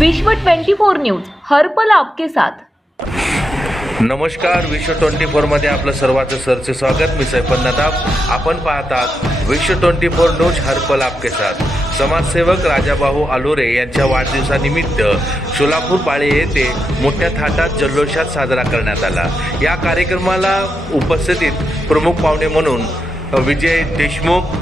विश्व 24 न्यूज हर्पल आपके साथ. नमस्कार विश्व ट्वेंटी फोरमध्ये आपलं सर्वांचं सरचे स्वागत. मी सैफन नदाब. आपण पाहतात विश्व ट्वेंटी फोर न्यूज हरपल आपके साथ. समाजसेवक राजाभाऊ आलोरे यांच्या वाढदिवसानिमित्त सोलापूर पाळे येथे मोठ्या थाटात जल्लोषात साजरा करण्यात आला. या कार्यक्रमाला उपस्थितीत प्रमुख पाहुणे म्हणून विजय देशमुख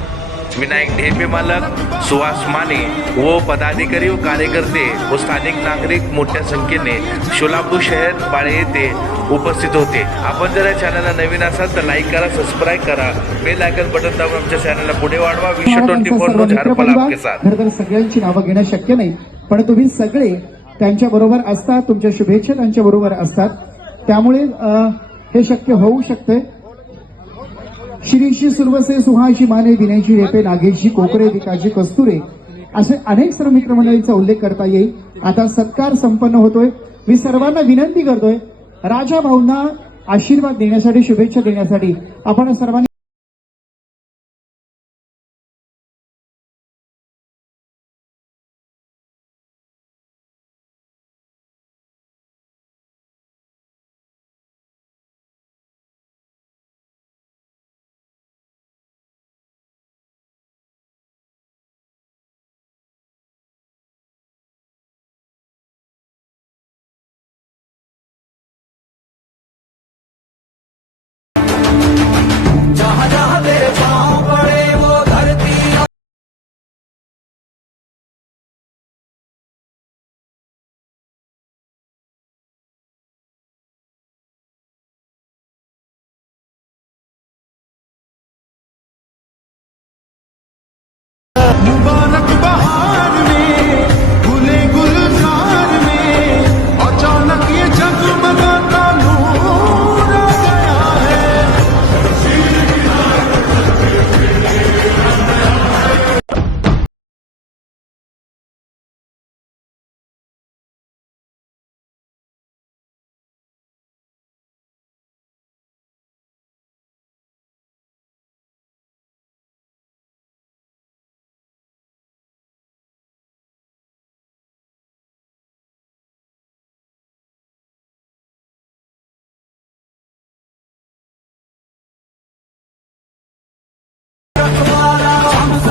विनायक ढेपे मालक सुहास माने व पदाधिकारी व कार्यकर्ते व स्थानिक नागरिक मोठ्या संख्येने सोलापूर शहर बाळे येथे उपस्थित होते. आपण जर या चॅनलला नवीन असाल तर लाईक करा सबस्क्राईब करा. बेल आयकन बटन दाबून आमच्या चॅनलला पुढे वाढवा. विश्व ट्वेंटी फोर न्यूज हरपल आपके साथ. खरं तर सगळ्यांची नावं घेणं शक्य नाही पण तुम्ही सगळे त्यांच्या बरोबर असतात तुमच्या शुभेच्छा त्यांच्या बरोबर असतात. त्यामुळे हे शक्य होऊ शकते. श्रीशी सुरवसे सुहाशी माने विनयजी रेपे नागेशजी कोकरे विकाजी कस्तुरे असे अनेक श्रमिक मंडळींचा उल्लेख करता येईल. आता सत्कार संपन्न होतोय. मी सर्वांना विनंती करतोय राजा भाऊंना आशीर्वाद देण्यासाठी शुभेच्छा देण्यासाठी आपण सर्वांनी